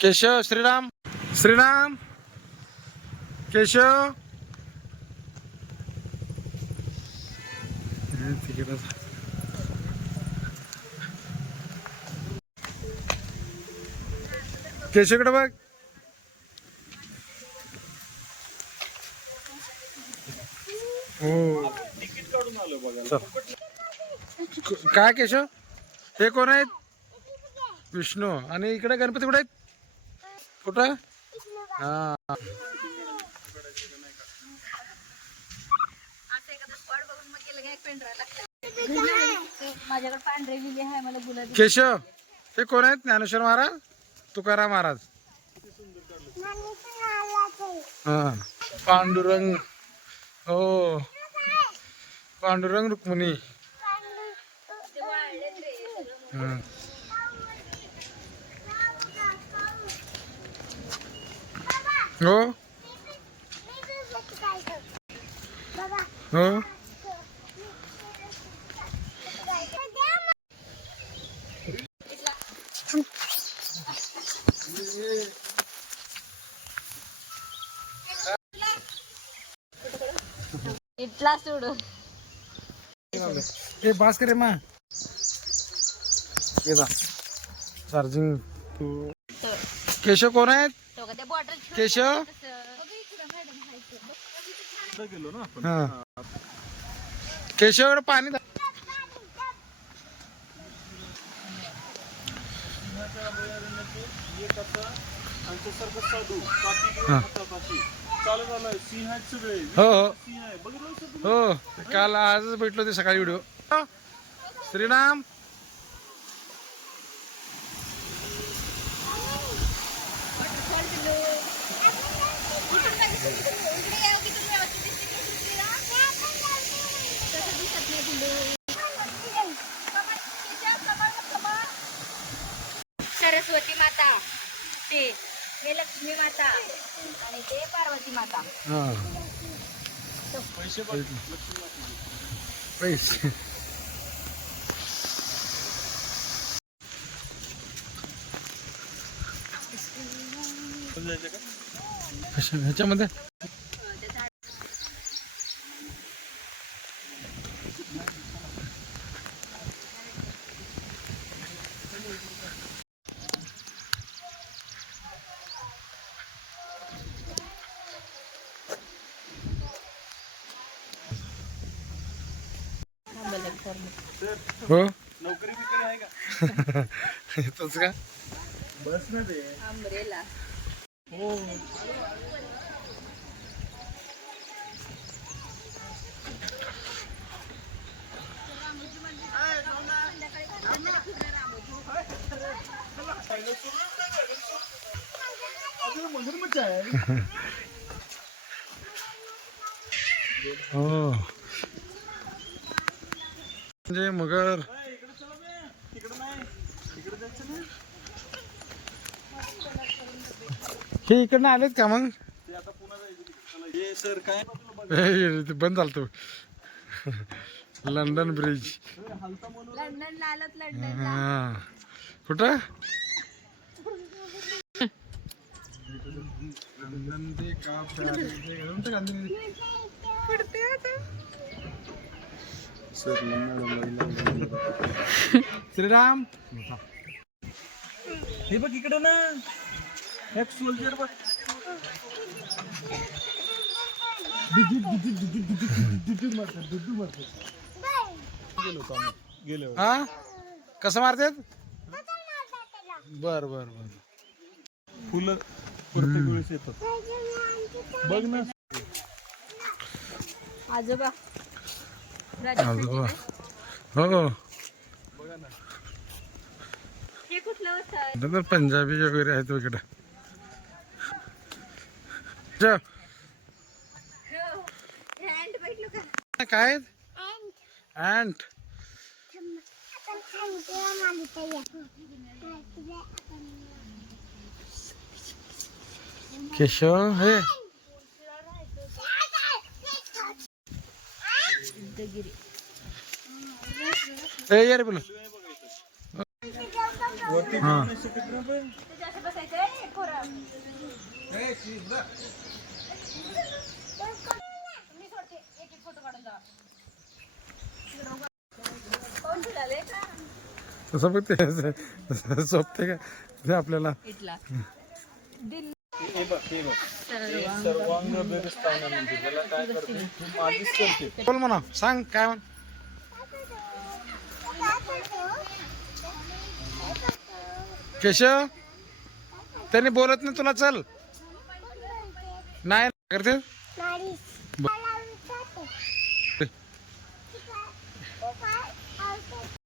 केशव श्रीराम श्रीराम केशव केशवकडे बघ. हो काय केशव हे कोण आहेत? विष्णू. आणि इकडे गणपती कुठे आहेत? कुठं? हा केशव हे कोण आहेत? ज्ञानेश्वर महाराज तुकाराम महाराज. हा पांडुरंग. हो पांडुरंग रुक्मिणी. हो हो इटला सोडू हे बास करे मा चार्जिंग. केशव कोण आहेत? केशव हा केशव पाणी हो हो हो काल आजच भेटलो ते सकाळी व्हिडिओ. श्रीराम सरस्वती माता, ते हे लक्ष्मी माता आणि ते पार्वती माता. पैसे पैसे ह्याच्यामध्ये हो नोकरी बिकरी आहे का? तोच का? बस ना ते अंब्रेला. हो मगरमच्छ आहे. हो म्हणजे मगर हे इकडनं आलेत का मग? हे सर काय ते बंद झालं तो लंडन ब्रिज. लंडनला आलोत लंडनला. हा कुठं? लंडन ते का श्रीराम हे बघ इकडे ना एक सोल्जर बघ. गेलो हा कसं मारतात? बर बर बर. फुलं प्रत्येक वेळेस येतात. बघ ना आजोबा आजोबा. हो हे कुठलं होतं? तर पंजाबी वगैरे आहेत वगैरे. हँड बघितलं का? काय अँट? केशव हे ए यार बोलो. हा तुझ्या असं बसायचंय. खोरा तसं बघ ते सोपते का ते आपल्याला. इथला हे बघ हे सर्वांग बेरस्तावना म्हणजे त्याला काय करते हे मालिश करते. बोल म्हणा, सांग काय म्हण. केशव त्यांनी बोलत नाही तुला, चल. नाही करते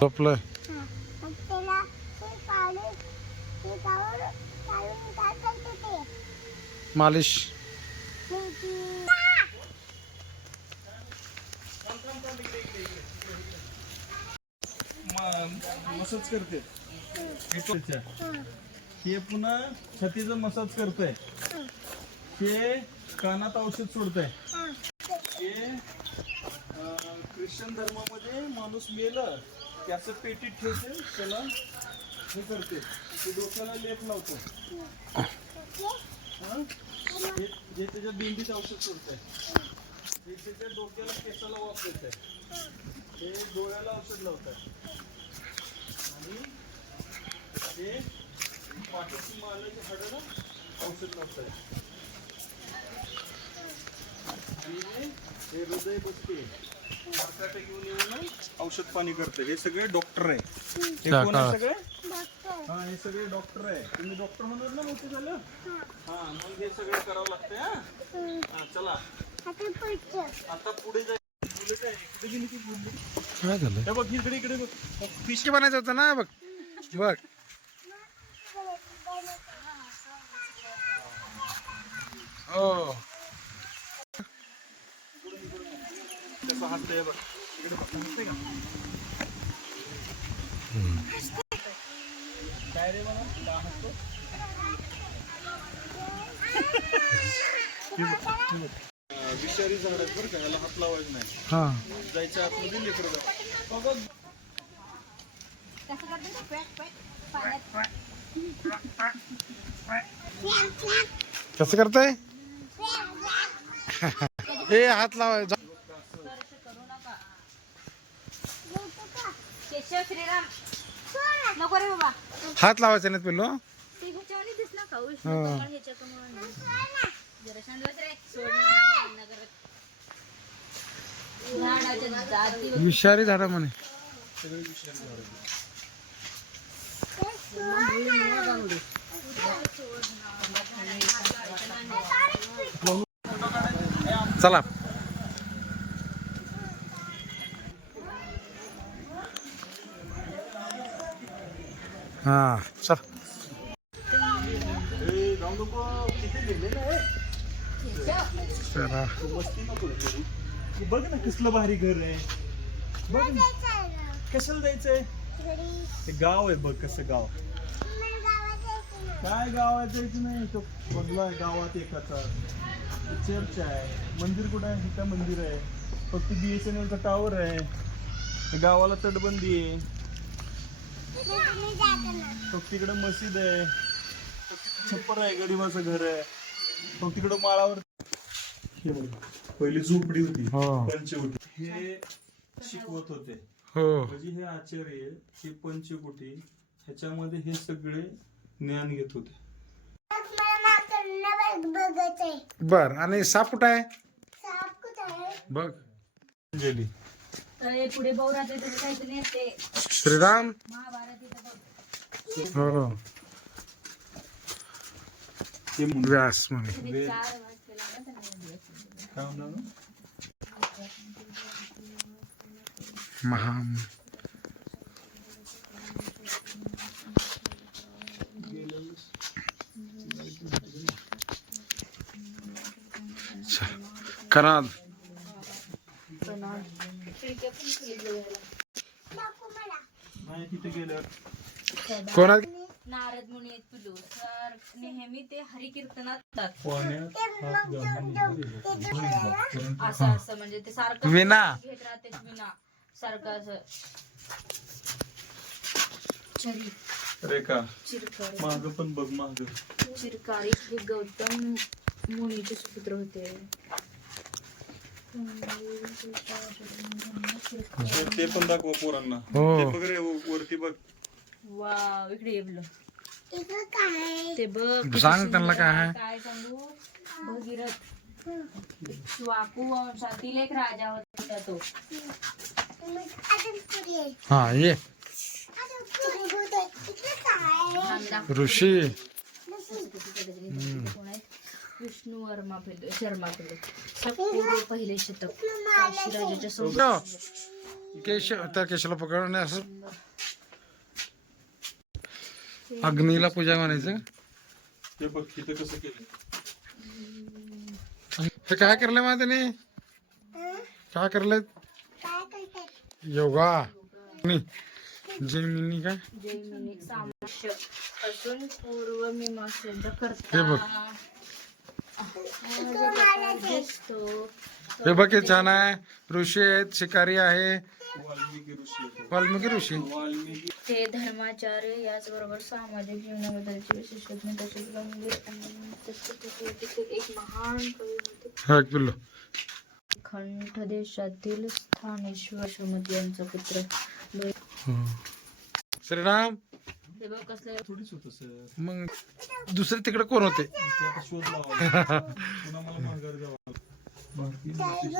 झोपलं. मालिश मसाज करते. हे पुन्हा छातीचा मसाज करतंय. हे कानात औषध सोडतंय. हे ख्रिश्चन धर्मामध्ये माणूस मेलं की असं पेटीत ठेवते, त्याला हे करते, ते डोक्याला लेप लावतो. हं? हे त्याच्या बिंबीत औषध सोडतंय. हे त्याच्या डोक्याला केसाला वाफ देतंय. हे डोळ्याला औषध लावतंय. आणि हे पाठीची मानेची हाडाला औषध लावतंय. आणि हे हृदय बसते हार्ट अटॅक येऊन येऊन औषध पाणी करते. हे सगळे डॉक्टर आहे. हे कोण आहे सगळे? हा, हे सगळे डॉक्टर आहे. तुम्ही डॉक्टर म्हणत ना मोठे झालं. हा, मग हे सगळं करावं लागतंय. हा, चला आता पुढे जाय. बुलेट आहे इकडे गेली की बुलेट. काय झालं? हे बघ इकडे इकडे बघ. फिश बनायचं होतं ना, बघ बघ. हो कसं हसतंय बघ. इकडे बघ, हसतंय का? काय रे मला का हसतो? विषारी झाड आहेत बरं का, ह्याला हात लावायचं नाही. हा जायच्या आतमध्ये लेकरं जातात. बघ कसं करते ते? पाण्यात कसं करताय? हे हात लावायचा. स्पर्श करू नका. केशव श्रीराम नको रे बाबा. हात लावायचा नाही पिल्लो. ते ह्याच्यावानी दिसला का उष्ण कमळ ह्याच्याकडून जरा शांत बस रे. सोड ना करत. झाडाच्या जाती विषारी झाडा म्हणे. सगळे विषारी झाड आहेत. चला हा चल. जाऊ नको किती गेले ना हे. चला मस्ती नको करू. बघ ना कसलं भारी घर आहे. बघ ना कशाला जायचंय. ते गाव आहे बघ कसं गाव. काय गावात जायचं नाही. तो बंगला आहे गावात एकाचा. चर्च आहे. मंदिर कुठं आहे? इथं मंदिर आहे. फक्त BSNL चा टावर आहे. गावाला तटबंदी आहे. फक्त तिकडं मस्जिद आहे. फक्त छप्पर आहे. गरीबाचं घर आहे. फक्त तिकडं माळावर हे बघ, पहिली झोपडी होती. पंच होती. हे शिकवत होते. हो म्हणजे हे आचार्य हे पंचकोटी ह्याच्यामध्ये हे सगळे ज्ञान घेत होते. बर. आणि साप कुठं आहे? बघ. अंजली पुढे बहु राहते त्याचं काहीतरी असते. श्रीराम. महाभारत इथं बघ. हो ते म्हणून व्यास म्हणे. तुम्ही 4 वर्ष केला ना त्यांनी. काय म्हणणार महा कराल. नाही तिथे गेल्यावर कोणा नारद मुनी आहेत पिलू सर नेहमी ते हरिकीर्तनात जातात. पाण्यात हात घालून असं असं म्हणजे ते सारखं विना. घेत राहते विना सारखं असं. चरी रेखा चिरकारे माग पण बघ माग. चिरकारे हे गौतम मुनीचे सुपुत्र होते. ते पण दाखवा पोरांना. हो. ते बघ रे वरती बघ. वाव इकडे ये बोल. ते बघ सांग त्यांना काय आहे. काय सांगू. भगीरथ स्वाकू वंशातील एक राजा होता तो. हा ये ऋषी. कोण आहेत? विष्णू शर्मा पूर्व पहिले शतक काशीराजाच्या सोबत. केशव त्या केशवला पकडणे असं अग्नीला पूजा म्हणायचं. ते बघ तिथे कसं केलं. हे काय करले मग त्याने काय करले. योगा जैमिनी काय जैमिनी सामर्थ्य असून पूर्व मीमांसेचा हे करता. बघ. हे बघ हे छान आहे. ऋषी आहेत, शिकारी आहे. वाल्मिकी ऋषी होते. वाल्मिकी ऋषी. वाल्मिकी ते धर्माचार्य याचबरोबर सामाजिक जीवनाबद्दलचे विशेषज्ञ तसेच गंभीर आणि तसेच एक महान कवी होते. हा पिल्लो. खंड देशातील स्थानेश्वर सुमती यांचा पुत्र. श्रीराम. हे बघ कसलं थोडीच होतं सर. मग दुसरे तिकडे कोण होते. ते आता शोध लावा. पुन्हा मला माघार जावं. भारतीय नृत्य.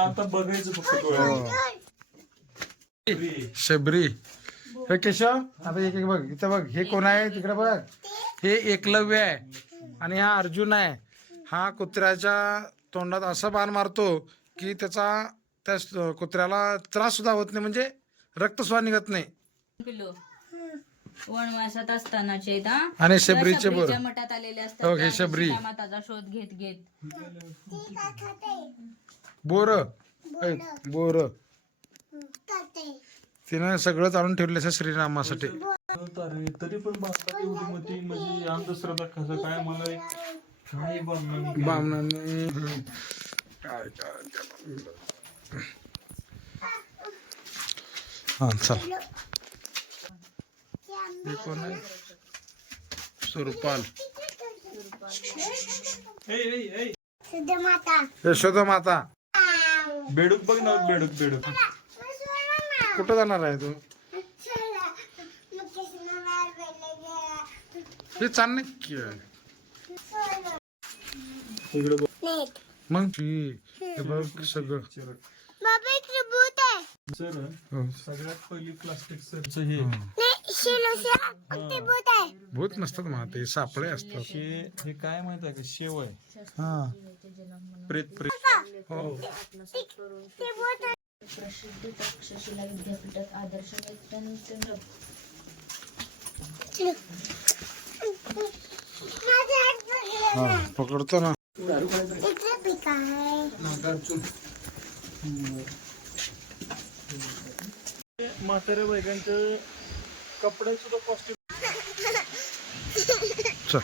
आता बघायचं फक्त डोळ्याने. शबरी. हे केशव आता एक एक बघ इथं बघ. हे कोण आहे तिकडे बघ. हे एकलव्य आहे आणि हा अर्जुन आहे. हा कुत्र्याच्या तोंडात असं बाण मारतो की त्या कुत्र्याला त्रास सुद्धा होत नाही, म्हणजे रक्त सुद्धा निघत नाही. पिल्लू वनवासात असतानाचे आणि शबरीचे बोर. मठात आलेले हो, असतात. हे शबरी. माताचा शोध घेत घेत बोर बोर तिनं सगळं आणून ठेवले असं श्रीरामासाठी. तरी पण भारतात एवढी मोठी म्हणजे अंधश्रद्धा कसं काय मला काही बांधणं. बामणांनी काय हा चल. हे कोण आहे. सुरपाल. यशोदा माता. बेडूक बघ ना. बेडूक कुठं जाणार आहे तू. हे चाल नाही इकडे बघ. मग हे बघ सगळं. सर हो. सगळ्यात पहिली प्लास्टिक सरच हे भूत नसतात मग ते सापळे असतात. हे काय माहित आहे का. शेव आहे. हा प्रेत. हो. प्रसिद्ध तक्षशिला विद्यापीठात आदर्श व्यक्ती. हा पकडतो ना. म्हाताऱ्या बायकांचं कपडे सुद्धा कॉस्ट्युम. चल